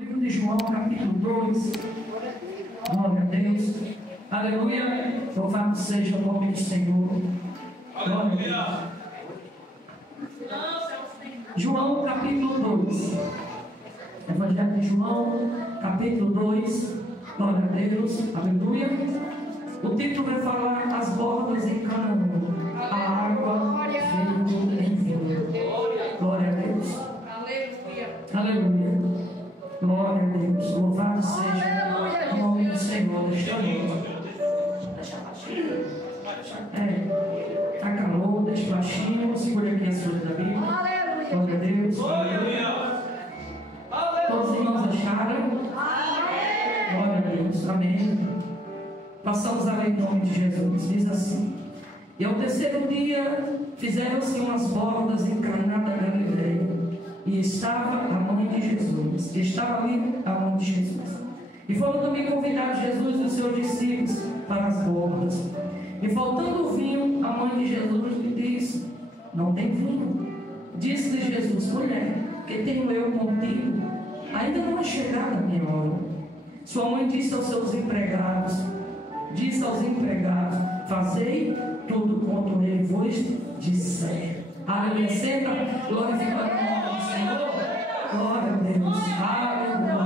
Livro de João, capítulo 2. Glória a Deus. Aleluia. Louvado seja o nome do Senhor. Glória a Deus. João, capítulo 2. Evangelho de João, capítulo 2. Glória a Deus. Aleluia. O título vai falar: as bordas em Canaã, a água veio em vinho. Glória a Deus. Aleluia. Glória a Deus, louvado seja o nome do Senhor. Deixa baixinho. Está calor, deixa baixinho. Segura aqui a sua da Bíblia. Glória a Deus. Todos os irmãos acharam? Glória a Deus, amém. Passamos a ler em nome de Jesus. Diz assim: e ao terceiro dia fizeram-se umas bordas em Caná da Galileia. E estava a mãe de Jesus. Estava ali a mãe de Jesus. E foram também convidados Jesus e os seus discípulos para as bordas. E faltando o vinho, a mãe de Jesus lhe disse: não tem vinho. Disse-lhe Jesus: mulher, que tenho eu contigo? Ainda não é chegada a minha hora. Sua mãe disse aos seus empregados: fazei tudo quanto ele vos disser. Aleluia. Senta, glorificando o nome do Senhor. Glória a Deus. Aleluia.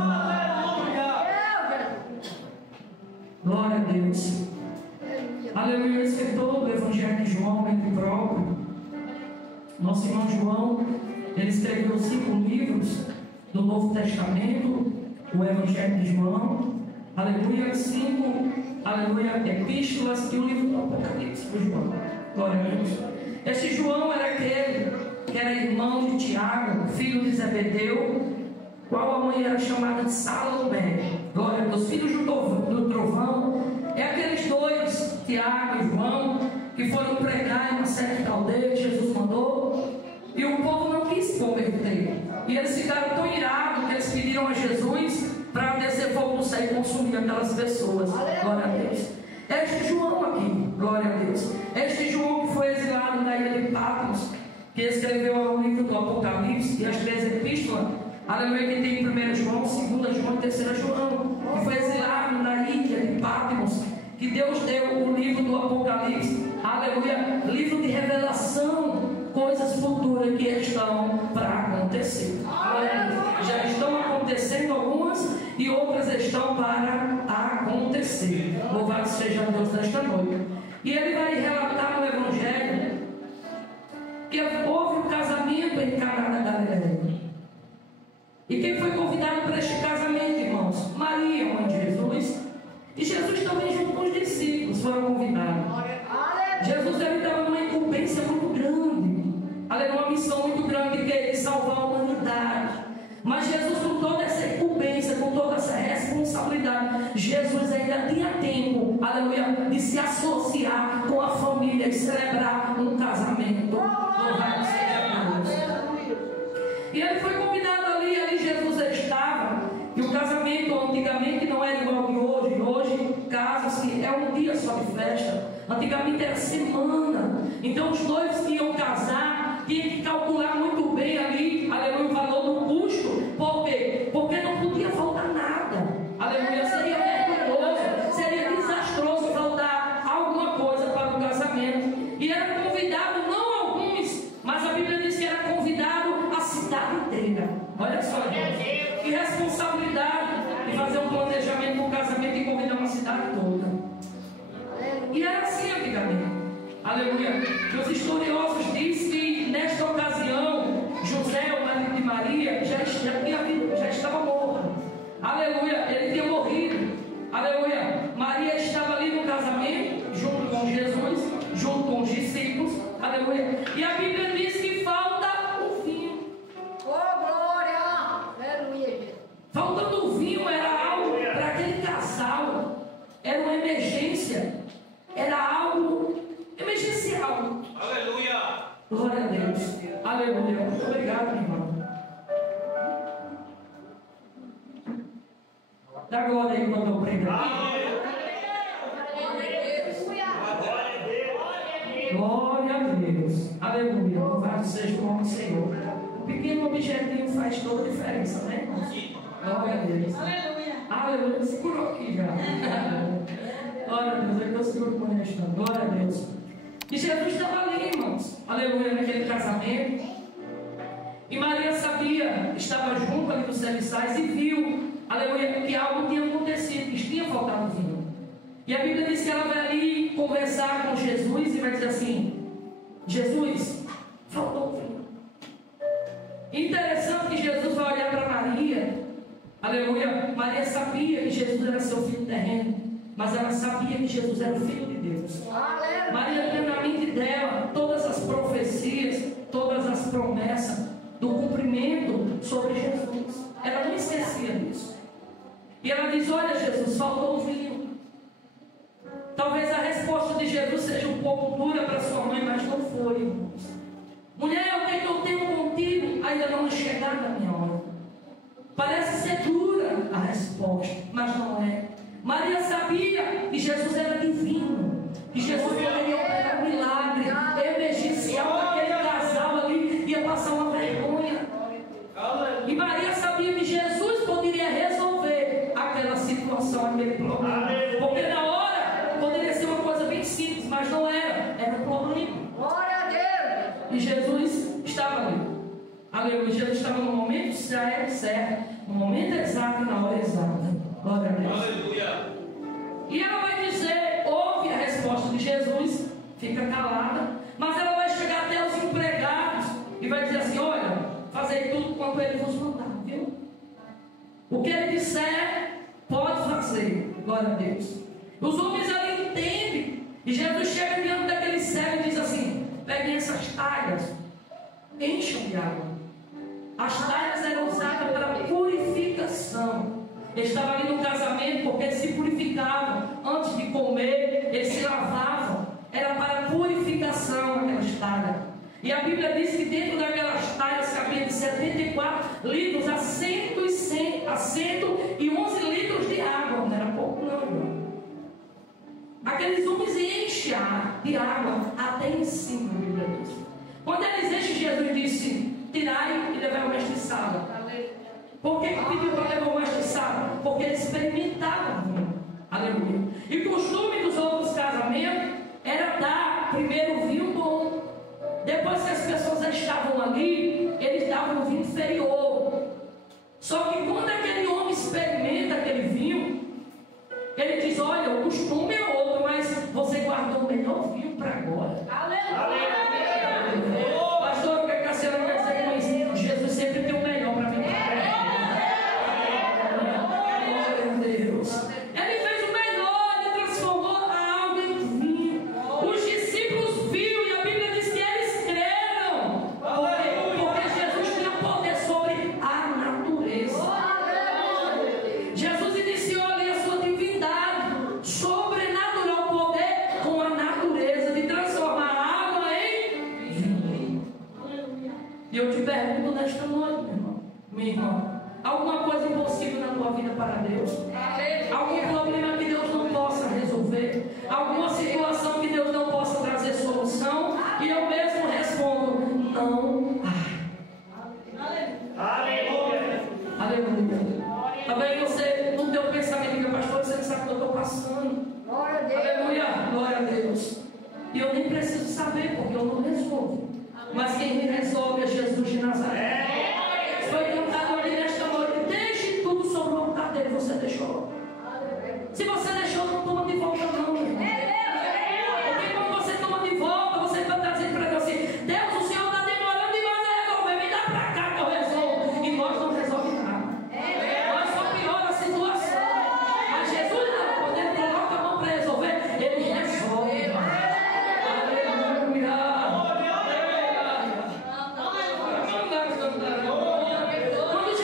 Glória a Deus. Aleluia. O escritor do Evangelho de João, ele próprio, nosso irmão João, ele escreveu 5 livros do Novo Testamento, o Evangelho de João. Aleluia. 5, aleluia, epístolas e o livro do Apocalipse de João. Glória a Deus. Este João era aquele que era irmão de Tiago, filho de Zebedeu, qual a mãe era chamada de Salomé. Glória a Deus. Filhos do trovão. É aqueles dois, Tiago e João, que foram pregar em uma certa aldeia que Jesus mandou, e o povo não quis se converter. E eles ficaram tão irados que eles pediram a Jesus para descer fogo do céu e consumir aquelas pessoas. Glória a Deus. Este João aqui, glória a Deus. Este João que foi exilado na ilha de Patmos, que escreveu o livro do Apocalipse e as 3 epístolas, aleluia, que tem 1 João, 2 João e 3 João, que foi exilado na ilha de Patmos, que Deus deu o livro do Apocalipse, aleluia, livro de revelação, coisas futuras que estão para acontecer. Já estão acontecendo algumas e outras estão para acontecer. Louvado seja Deus nesta noite. E ele vai relatar no Evangelho que houve um casamento em Caná da Galileia. E quem foi convidado para este casamento, irmãos? Maria, mãe de Jesus. E Jesus também, junto com os discípulos, foram convidados. Jesus estava numa incumbência muito grande. Aleluia, uma missão muito grande, que é de salvar a humanidade. Mas Jesus, com toda essa incumbência, com toda essa responsabilidade, Jesus ainda tinha tempo, aleluia, de se associar com a família e celebrar um casamento. Louvado seja Deus. E ele foi convidado ali Jesus estava. E o casamento antigamente não era igual de hoje. Hoje, casa-se, é um dia só de festa. Antigamente era semana. Então os noivos que iam casar tinham que calcular muito bem ali, aleluia, o valor do custo. Por quê? Porque não podia faltar nada. Aleluia, seria vergonhoso, seria desastroso faltar alguma coisa para o casamento. E era convidado não alguns, mas a Bíblia diz que era convidado a cidade inteira. Olha só, que responsabilidade de fazer um planejamento para o casamento e convidar uma cidade toda. E era assim antigamente. Aleluia. Os estudiosos dizem que nesta ocasião José, o marido de Maria, já estava morto. Aleluia. Ele tinha morrido. Aleluia. Maria estava ali no casamento, junto com Jesus, junto com os discípulos. Aleluia. E a Bíblia diz que falta o vinho. Oh, glória! Aleluia. Faltando o vinho era algo para aquele casal. Era uma emergência. Era algo emergencial. Aleluia. Glória a Deus. Aleluia. Muito obrigado, irmão. Dá glória aí quando eu prego aqui. Glória a Deus. Aleluia. Louvado seja o nome do Senhor. Um pequeno objetinho faz toda a diferença, né, irmãos? Glória a Deus. Aleluia. Aleluia. Segurou aqui já. Glória a Deus. Aí eu seguro com o resto. Glória a Deus. E Jesus estava ali, irmãos. Aleluia. Naquele casamento. E Maria sabia, estava junto ali dos serviçais e viu, aleluia, que algo tinha acontecido, que tinha faltado vinho. E a Bíblia diz que ela vai ali conversar com Jesus e vai dizer assim: Jesus, faltou vinho. Interessante que Jesus vai olhar para Maria, aleluia. Maria sabia que Jesus era seu filho terreno, mas ela sabia que Jesus era o Filho de Deus. Maria tinha na mente dela todas as profecias, todas as promessas do cumprimento sobre Jesus. Ela não esquecia disso. E ela diz: olha, Jesus, faltou o vinho. Talvez a resposta de Jesus seja um pouco dura para sua mãe, mas não foi, irmãos. Mulher, o que eu tenho contigo? Ainda não é chegada a minha hora. Parece ser dura a resposta, mas não é. Maria sabia que Jesus era divino, que Jesus poderia operar um milagre emergencial daquele casal ali, ia passar uma vergonha. E Maria sabia que Jesus poderia resolver aquela situação, aquele problema. Porque na hora poderia ser uma coisa bem simples, mas não era, era um problema. Glória a Deus. E Jesus estava ali. Aleluia. Jesus estava no momento certo, no momento exato, na hora exata. Glória a Deus. Aleluia. E ela vai dizer, ouve a resposta de Jesus, fica calada, mas ela vai chegar até os empregados e vai dizer assim: olha, fazei tudo quanto ele vos mandar, viu? O que ele disser, pode fazer. Glória a Deus. Os homens ali entendem. E Jesus chega diante daquele cego e diz assim: peguem essas talhas, encham de água. As talhas eram usadas para purificação. Eles estavam ali no casamento porque eles se purificavam antes de comer, eles se lavavam. Era para purificação aquelas talhas. E a Bíblia diz que dentro daquelas talhas cabia de 74 litros a 111 litros de água. Não era pouco não, irmão. Aqueles homens enchem de água até em cima, a Bíblia diz. Quando eles enchem, Jesus disse: tirai e levai o mestiçado. Por que pediu para levar o mestiçado? Porque eles experimentavam. Aleluia. E o costume dos outros casamentos era dar primeiro o vinho bom. Depois que as pessoas já estavam ali, eles davam o vinho inferior. Só que quando aquele homem experimenta aquele vinho, ele diz: olha, o costume é outro, mas você guardou o melhor vinho para agora. Aleluia. Pastor, o que a senhora quer dizer com isso? Jesus sempre tem o melhor para mim. Glória a Deus. Ele fez o melhor, ele transformou a água em vinho. Os discípulos viram e a Bíblia diz que eles creram. Porque Jesus tinha poder sobre a natureza. Jesus iniciou ali a sua divindade, sobrenatural poder com a natureza de transformar a água em vinho. E eu te pergunto nesta noite, meu irmão, minha irmã, alguma coisa impossível na tua vida para Deus? Algum problema que Deus não possa resolver? Alguma situação que Deus não possa trazer solução? E eu mesmo respondo: não há. Aleluia. Aleluia. Talvez você, no teu pensamento, diga: pastor, você não sabe o que eu estou passando. Glória a Deus. Aleluia, glória a Deus. E eu nem preciso saber, porque eu não resolvo. Mas quem me resolve é Jesus de Nazaré. Foi cantado ali nesta noite: deixe tudo sobre o altar dele. Você deixou? Se você deixou, não toma de volta não, meu irmão. Porque quando você toma de volta, você vai estar dizendo para Deus assim: Deus, o Senhor está demorando demais a resolver, me dá para cá que eu resolvo. E nós não resolvemos nada. Nós só piora a situação. Mas Jesus não, quando ele coloca a mão para resolver, ele resolve. Aleluia. Quando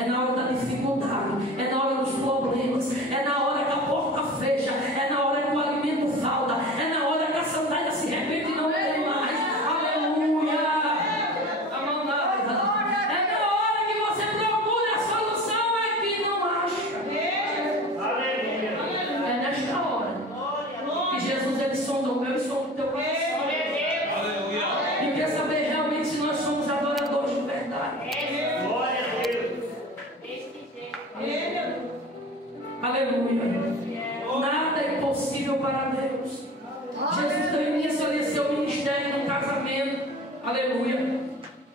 é na hora da dificuldade, é na hora dos problemas, é na hora que a porta fecha, é na hora que o alimento falta, é na hora que a sandália se arrepende e não tem mais. Aleluia! A mão nada. É na hora que você procura a solução é que não acha. É nesta hora que Jesus ele sonda o meu e sonda o teu coração. E quer saber realmente se nós somos adoradores de verdade. Aleluia. Nada é impossível para Deus. Jesus deu início ali a seu ministério no casamento. Aleluia.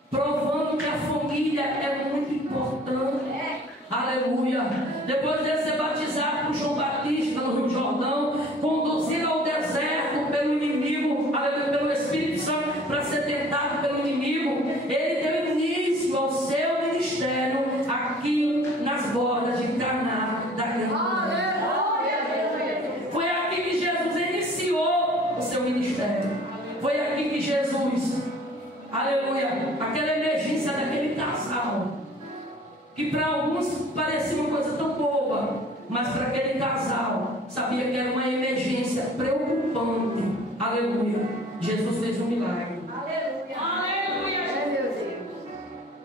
Provando que a família é muito importante. Aleluia. Depois de ser batizado por João Batista no Rio Jordão, conduzido ao deserto pelo inimigo, aleluia, pelo Espírito Santo, para ser tentado pelo inimigo, ele deu início ao seu ministério aqui nas bordas de Caná da Galileia. Foi aqui que Jesus iniciou o seu ministério. Foi aqui que Jesus, aleluia, aquela emergência daquele casal, que para alguns parecia uma coisa tão boba, mas para aquele casal sabia que era uma emergência preocupante. Aleluia. Jesus fez um milagre. Aleluia.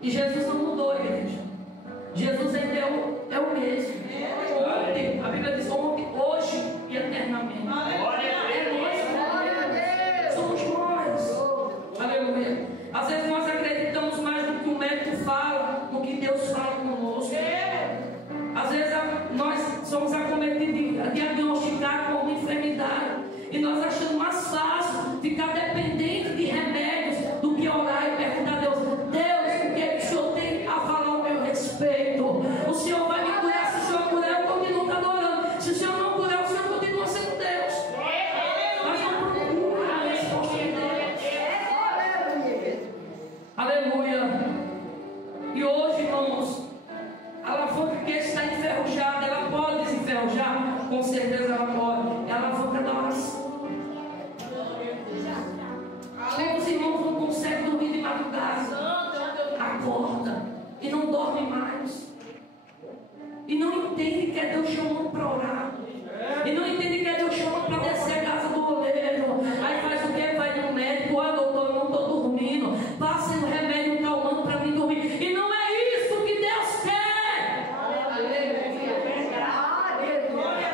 E Jesus não mudou, igreja. Jesus ainda é o mesmo. Ontem, a Bíblia diz ontem, hoje e eternamente. Somos nós. Aleluia. Às vezes nós acreditamos mais no que o médico fala, no que Deus fala conosco. Às vezes nós somos acometidos, diagnosticados com uma enfermidade, e nós achamos mais fácil ficar dependente de remédios do que orar e perguntar a Deus: Deus, o que é que o Senhor tem a falar ao meu respeito? O Senhor vai me curar? Se o Senhor curar, eu continuo te adorando. Se o Senhor não curar, o Senhor continua sendo Deus. Nós não procuramos a resposta de Deus. Aleluia. E hoje, irmãos, a alavanca que está enferrujada, ela pode desenferrujar? Com certeza ela pode. É a alavanca da oração. Os irmãos não conseguem dormir de madrugada, acorda e não dorme mais, e não entende que é Deus chamando para orar, e não entende que é Deus chamando para descer a casa do oleiro. Aí faz o que? Vai no médico: ó, doutor, eu não estou dormindo, passa um remédio calmando para mim dormir. E não é isso que Deus quer.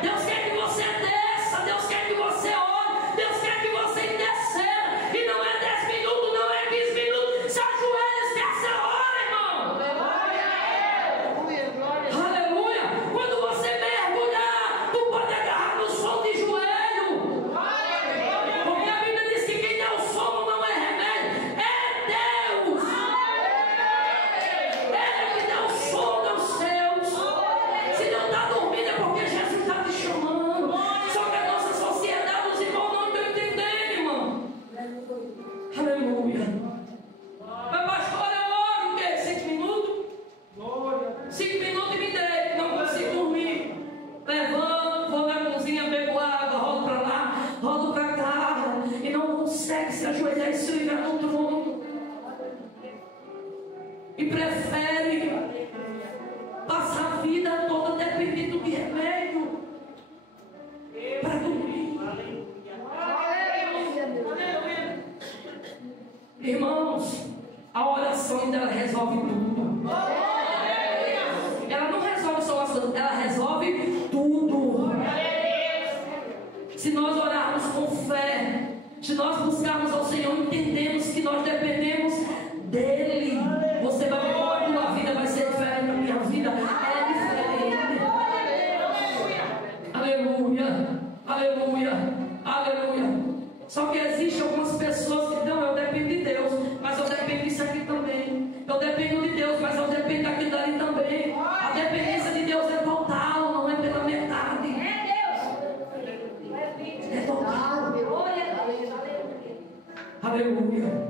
Deus quer que você desça, Deus quer que você ore, Deus quer que você interceda. E não é 10 minutos, não é 15 minutos. Se ajoelha nessa hora, irmão. Aleluia. Quando você mergulhar, tu pode agarrar no som de joelho. Porque a Bíblia diz que quem dá o sono não é remédio, é Deus. Ele que dá o sono aos seus. Se não está dormindo é porque Jesus está te chamando. Só que a nossa sociedade, os irmãos não estão entendendo, irmão. Aleluia. Mas pastor, eu oro o quê? 5 minutos? 5 minutos e me deito, não consigo dormir. Levanto, vou na cozinha, bebo água, rodo para lá, rodo para cá, e não consegue se ajoelhar e se ligar no trono. E prefere passar a vida toda dependendo de remédio para dormir. Irmãos, a oração ainda ela resolve tudo. Ela não resolve só o assunto, ela resolve tudo. Se nós orarmos com fé, se nós buscarmos ao Senhor, entendemos que nós dependemos dEle, você vai ver como a tua vida vai ser diferente da minha vida. É diferente. Aleluia, aleluia, aleluia. Só que existe algumas pessoas que não, eu dependo de Deus, mas eu dependo disso aqui também. Eu dependo de Deus, mas eu dependo daquilo dali também. A dependência de Deus é total, não é pela metade. É total. Aleluia.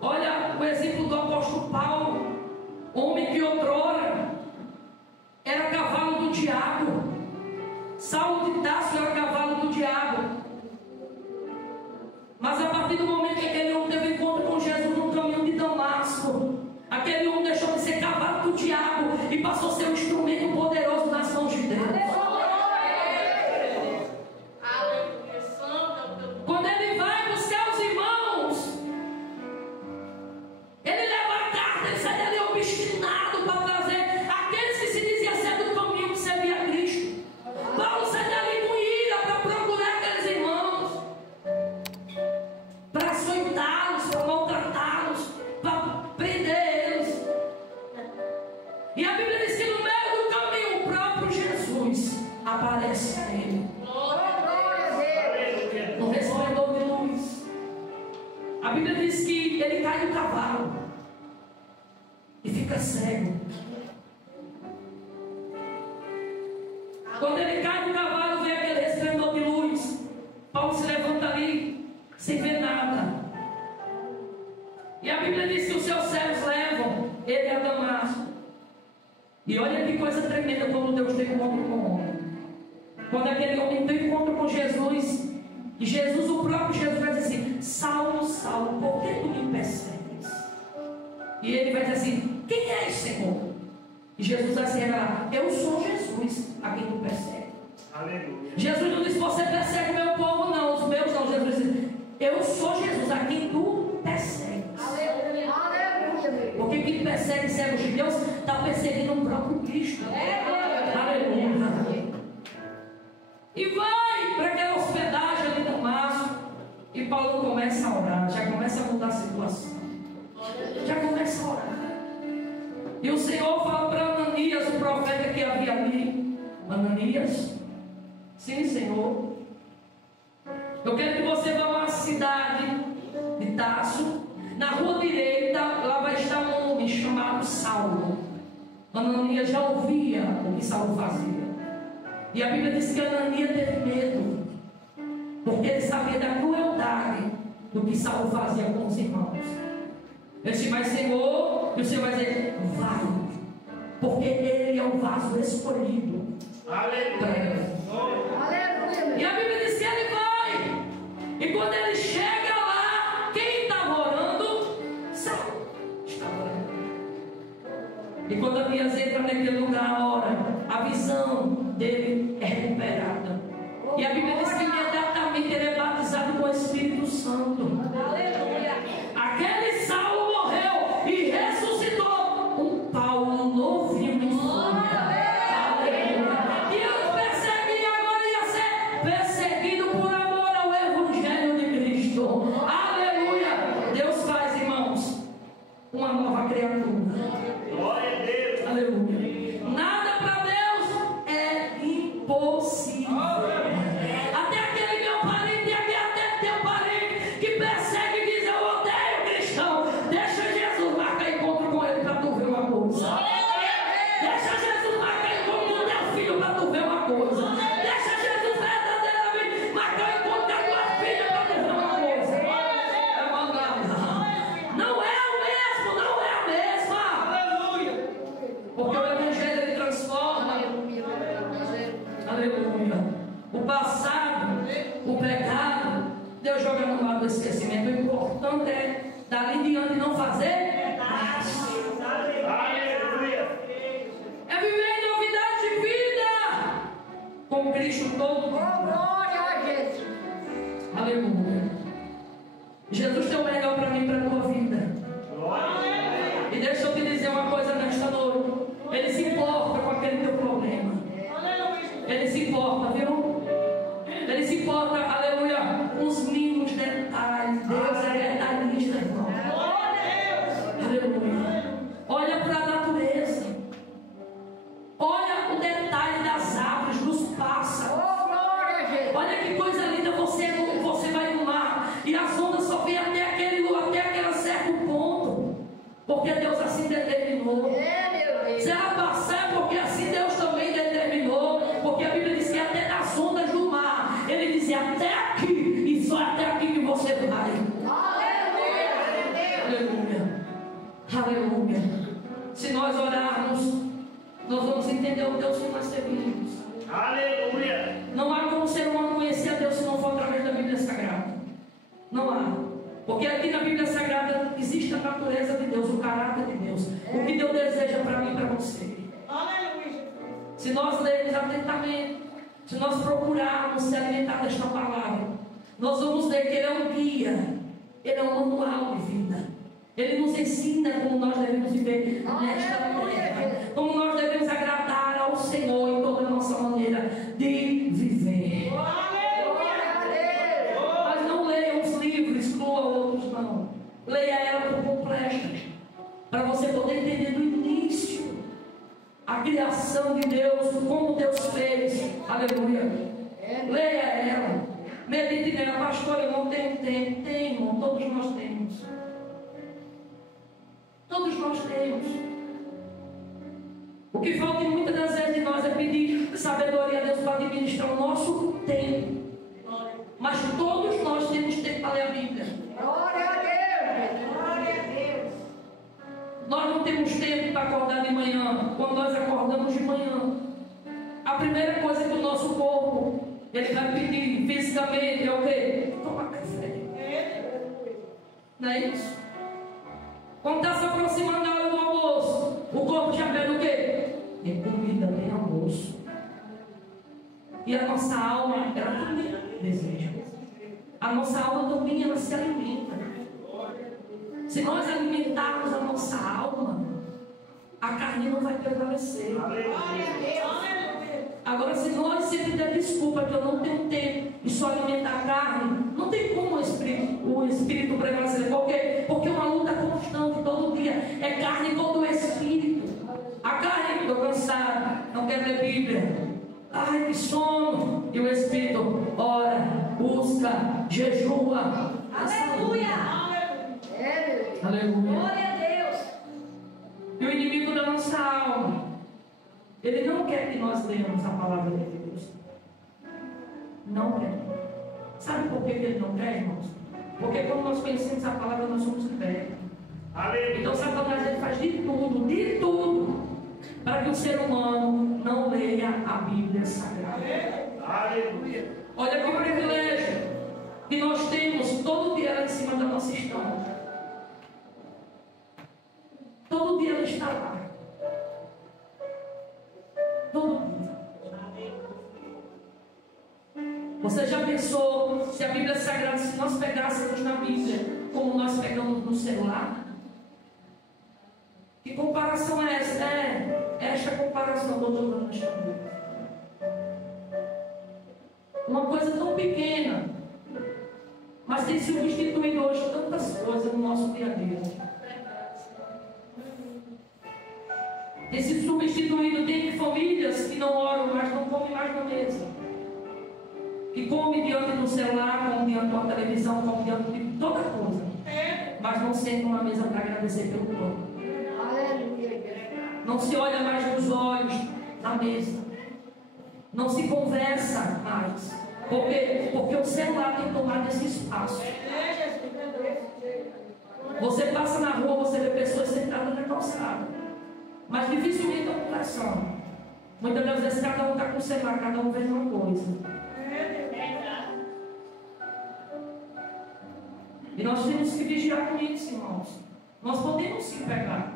Olha o exemplo do apóstolo Paulo, homem que outrora era cavalo do diabo. Saulo de Tarso era cavalo do diabo. Mas a partir do momento que aquele homem teve encontro com Jesus no caminho de Damasco, aquele homem deixou de ser cavalo do diabo e passou a ser um instrumento poderoso nas mãos de Deus. Quando ele vai buscar os irmãos, ele leva a carta, ele sai dali obstinado para trazer aqueles que se diziam ser do caminho que servia a Cristo. Paulo sai dali com ira para procurar aqueles irmãos, para açoitá-los, para maltratá-los, para prender eles. E a Bíblia diz que no meio do caminho o próprio Jesus aparece a ele. No resplendor de luz. A Bíblia diz que ele cai do cavalo e fica cego. Quando ele cai do cavalo, vem aquele resplendor de luz. Paulo se levanta ali sem ver nada. E a Bíblia diz que os seus servos levam ele a Damasco. E olha que coisa tremenda quando Deus tem encontro com o homem. Quando aquele homem tem encontro com Jesus, e Jesus, o próprio Jesus, vai dizer assim: Saulo, Saulo, por que tu me persegues? E ele vai dizer assim: quem és, Senhor? E Jesus vai se revelar: eu sou Jesus, a quem tu persegue. Aleluia. Jesus não diz: você persegue o meu povo, não, os meus não. Jesus diz: eu sou Jesus, a quem tu persegues. Aleluia. Aleluia. Porque quem persegue servos de Deus está perseguindo o próprio Cristo. Aleluia. E vai para aquela hospedagem ali em Damasco. E Paulo começa a orar, já começa a mudar a situação. Já começa a orar. E o Senhor fala para Ananias, o profeta que havia ali: Ananias, sim, Senhor, eu quero que você vá a uma cidade de Tarso. Na rua direita, lá vai estar um homem chamado Saulo. Ananias já ouvia o que Saulo fazia. E a Bíblia diz que Ananias teve medo, porque ele sabia da crueldade do que Saulo fazia com os irmãos. Ele disse: mas Senhor, e o Senhor vai dizer: vai, porque ele é o vaso escolhido. Aleluia. E a Bíblia diz que ele vai. E quando ele chega lá, quem estava orando? Saulo estava orando. E quando Ananias entra naquele lugar, ora, a visão dele é recuperada. E a Bíblia diz que imediatamente ele é batizado com o Espírito Santo. Aleluia. Aquele Saulo morreu e ressuscitou um Paulo novinho em folha. Aleluia. E eu persegui, agora ia ser perseguido por amor ao Evangelho de Cristo. Aleluia. Deus faz, irmãos, uma nova criatura. Glória a Deus. Aleluia. Nada para Deus é impossível. Até aquele meu parente, até teu parente que persegue e diz: eu odeio cristão, deixa Jesus marcar encontro com ele para tu ver uma coisa. Deixa Jesus marcar encontro com teu filho para tu ver uma coisa. Deixa Jesus verdadeiramente marcar encontro com a tua filha para tu ver uma coisa. Não é o mesmo, não é a mesma. Aleluia. Porque o Evangelho ele transforma. Aleluia. O passado, o pecado, Deus joga no mar do esquecimento. O importante é dali em diante não fazer mais. Aleluia. É viver em novidade de vida com Cristo todo. Glória a Jesus. Aleluia. Jesus tem o melhor para mim e para a tua vida. E deixa eu te dizer uma coisa nesta noite: ele se importa com aquele teu problema. Ele se importa, viu? Ele se importa, aleluia, com os mínimos detalhes. Deus é detalhista, irmão. Aleluia. Olha para a natureza. Olha o detalhe das árvores, dos pássaros. Olha que coisa linda. Você vai no mar e as ondas só vêm até aquele certo ponto, porque Deus assim determinou. Se ela passar, porque assim Deus também determinou. Porque a Bíblia diz que até nas ondas do mar, ele dizia: até aqui, e só até aqui que você vai. Aleluia. Aleluia. Aleluia. Se nós orarmos, nós vamos entender o Deus que nós servimos. Aleluia. Não há como o ser humano conhecer a Deus se não for através da Bíblia Sagrada. Não há. Porque aqui na Bíblia Sagrada existe a natureza de Deus, o caráter de Deus. O que Deus deseja se nós lermos atentamente, se nós procurarmos se alimentar desta palavra, nós vamos ver que Ele é um guia, Ele é um manual de vida. Ele nos ensina como nós devemos viver nesta terra, como nós devemos agradar ao Senhor em toda a nossa maneira de viver. Mas não leia os livros, exclua outros, não. Leia ela por completo, para você poder entender do início a criação de Deus, como Deus fez. Aleluia. Leia ela, medite nela. Pastor, eu não tenho tempo. Tem, irmão, todos nós temos. Todos nós temos. O que falta muitas das vezes de nós é pedir sabedoria a Deus para administrar o nosso tempo. Mas todos nós temos tempo para ler a Bíblia. Glória a Deus. Glória a Deus. Nós não temos tempo para acordar de manhã. Quando nós acordamos de manhã, a primeira coisa que o nosso corpo ele vai pedir fisicamente é o quê? Tomar café. Não é isso? Quando está se aproximando da hora do almoço, o corpo já pede o quê? Tem comida, tem almoço. E a nossa alma, ela também deseja. A nossa alma também, ela se alimenta. Se nós alimentarmos a nossa alma, a carne não vai prevalecer. Agora, se nós sempre der desculpa que eu não tenho tempo e só alimentar a carne, não tem como o espírito prevalecer. Por quê? Porque é uma luta constante todo dia. É carne contra o espírito. A carne, estou cansado, não quero ler Bíblia. Ai, que sono. E o espírito ora, busca, jejua. Aleluia. Aleluia. Glória a Deus. E o inimigo da nossa alma, ele não quer que nós leiamos a palavra de Deus. Não quer. Sabe por que ele não quer, irmãos? Porque quando nós conhecemos a palavra, nós somos libertos. Então Satanás ele faz de tudo, para que o ser humano não leia a Bíblia Sagrada. Aleluia. Olha que privilégio que nós temos todo dia lá em cima da nossa estampa. Todo dia ela está lá. Todo dia. Você já pensou se a Bíblia Sagrada, se nós pegássemos na Bíblia como nós pegamos no celular? Que comparação é essa? É esta comparação, doutor Daniel. Uma coisa tão pequena, mas tem substituído hoje tantas coisas no nosso dia a dia. Tem sido substituído, tem famílias que não oram mais, não comem mais na mesa. Que come diante do celular, come diante da televisão, come diante de toda coisa. Mas não sentam na mesa para agradecer pelo pão. Não se olha mais nos olhos na mesa. Não se conversa mais. Por quê? Porque o celular tem tomado esse espaço. Você passa na rua, você vê pessoas sentadas na calçada, mas dificilmente estão conversando. Muitas das vezes cada um está com o celular, cada um vendo uma coisa. E nós temos que vigiar com isso, irmãos. Nós podemos sim pegar,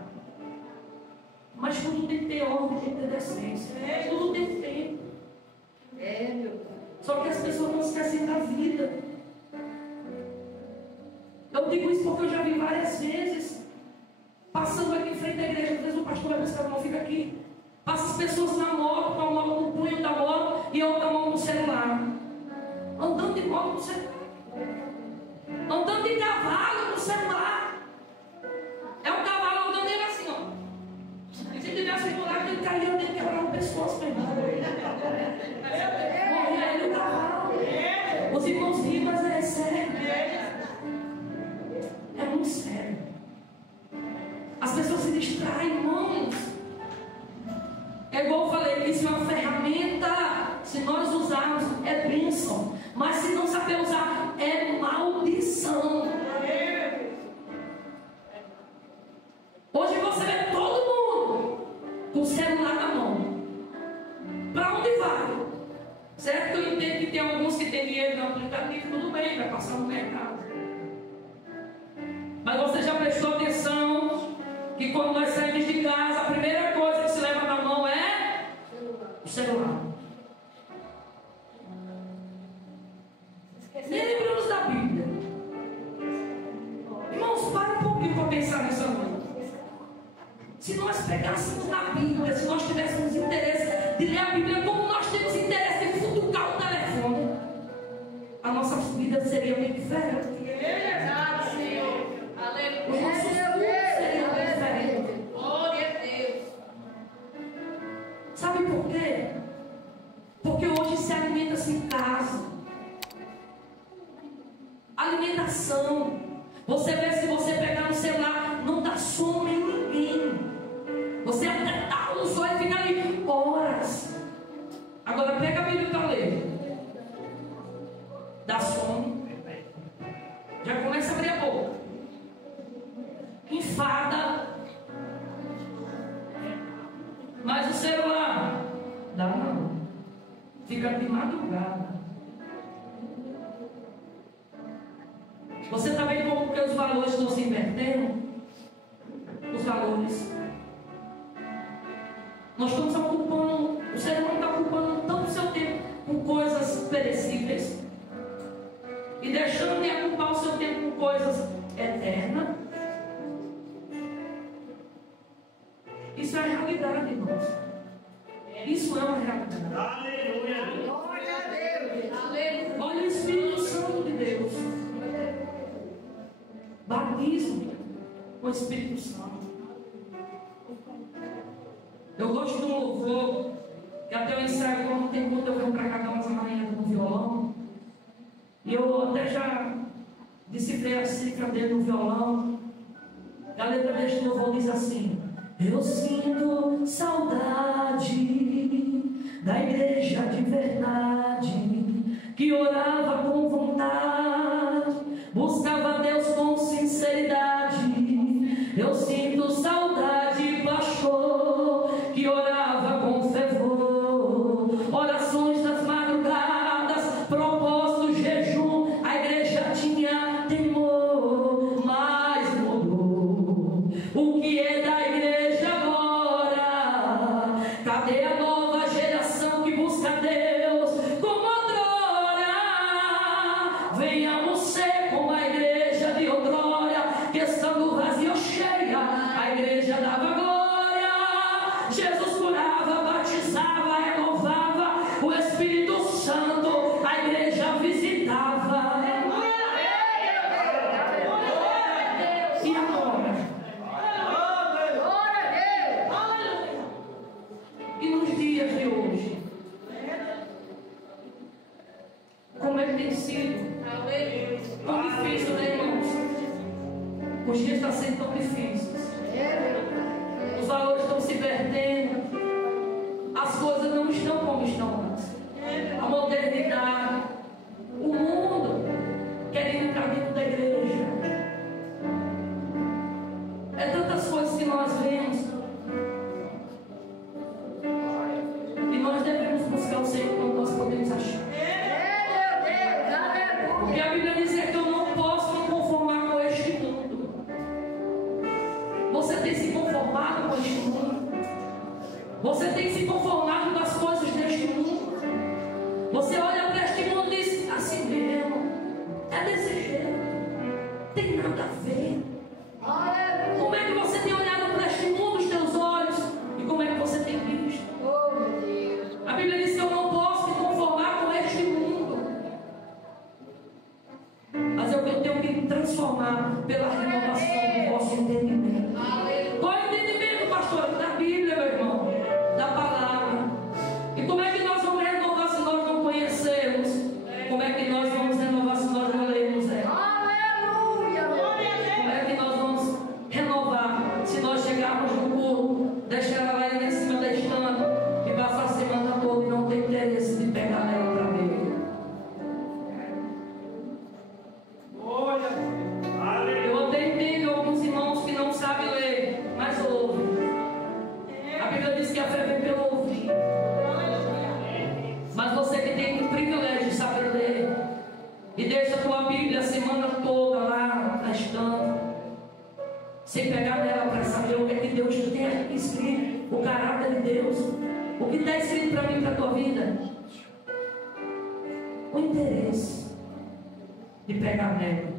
mas tudo tem que ter ordem, tem que ter decência. Tudo tem tempo. Só que as pessoas não esquecem da vida. Eu digo isso porque eu já vi várias vezes, passando aqui em frente à igreja, às vezes o pastor vai buscar, não fica aqui. Passa as pessoas na moto, com a mão no punho da moto e outra mão no celular. Andando de moto no celular. Andando de cavalo no celular. É um cavalo andando dele assim, ó. Se tivesse um buraco, ele caía, ele ia quebrar o pescoço, meu irmão. Morria ele o cavalo. Os irmãos riem, mas é sério. É muito sério. As pessoas se distraem, irmãos. É igual eu falei, isso é uma ferramenta. Se nós usarmos, é bênção. Mas se não saber usar, é maldição. Hoje você vê todo mundo com o celular na mão. Para onde vai? Certo que eu entendo que tem alguns que têm dinheiro no aplicativo, tudo bem, vai passar no mercado. Mas você já prestou atenção que quando nós saímos de casa, a primeira coisa que se leva na mão é celular. Sabe por quê? Porque hoje se alimenta-se em casa. Alimentação. Você vê, se você pegar no celular, não dá sono em ninguém. Você até dá um sonho e fica ali horas. Agora pega a Bíblia para ler. Dá sono. Já começa a abrir a boca. Enfada. Mas o celular dá não. Fica de madrugada. Você está vendo como que os valores estão se invertendo? Os valores. Nós estamos ocupando, o ser humano está ocupando tanto seu tempo com coisas perecíveis e deixando de ocupar o seu tempo com coisas eternas. Isso é a realidade, irmãos. Isso é uma realidade. Aleluia. Glória a Deus. Aleluia. Olha o Espírito Santo de Deus. Batismo com o Espírito Santo. Eu gosto do louvor, que até eu ensaio, quando tem muito, eu venho para cá dar umas arranhadas no violão. E eu até já decifrei a cifra dele no violão. A letra deste louvor diz assim: eu sinto saudade da igreja de verdade, que orava com vontade, buscava Deus com sinceridade. Eu sinto saudade, pastor, que orava com fervor, orações das madrugadas, propósito, jejum. A igreja tinha temor, mas mudou. O que é da igreja agora? Cadê a nova geração que busca Deus como outrora? Venhamos ser como a igreja de outrora, que estando vazia ou cheia, a igreja dava glória. Jesus curava, batizava, renovava, o Espírito Santo a igreja visitava. E agora? Glória a Deus. E nos dias de hoje? Como é que tem sido? Tão difícil, né, irmãos? Os dias estão sendo tão difíceis. Os valores estão se perdendo. As coisas não estão como estão antes. A modernidade. O mundo querendo entrar dentro da igreja. É tantas coisas que nós vemos. E nós devemos buscar o Senhor quando nós podemos achar. Porque a Bíblia diz que eu não posso me conformar com este mundo. Você tem se conformado com este mundo? Você tem se conformado com as coisas deste mundo? Você olha para este mundo e diz assim mesmo, é desse jeito, tem nada a ver. Como é que você tem olhado para este mundo, os teus olhos, e como é que você tem visto? A Bíblia diz que eu não posso me conformar com este mundo, mas é o que eu tenho que me transformar pela renovação do vosso entendimento. Qual é o entendimento, pastor? Da Bíblia, meu irmão, da palavra. E como é que nós vamos renovar se nós não conhecemos? Como é que nós vamos renovar se nós não lemos ela? Como é que nós vamos renovar se nós chegarmos no culto, deixar ela lá em cima da estante e passar a semana toda e não ter interesse de pegar nela para ler? Eu até entendo alguns irmãos que não sabem ler, mas ouvem. A Bíblia diz que a fé vem pelo ouvir. Mas você que tem o privilégio de saber ler e deixa a tua Bíblia a semana toda lá na estante, sem pegar nela para saber o que é que Deus tem escrito, o caráter de Deus, o que está escrito para mim, para a tua vida, o interesse de pegar nela.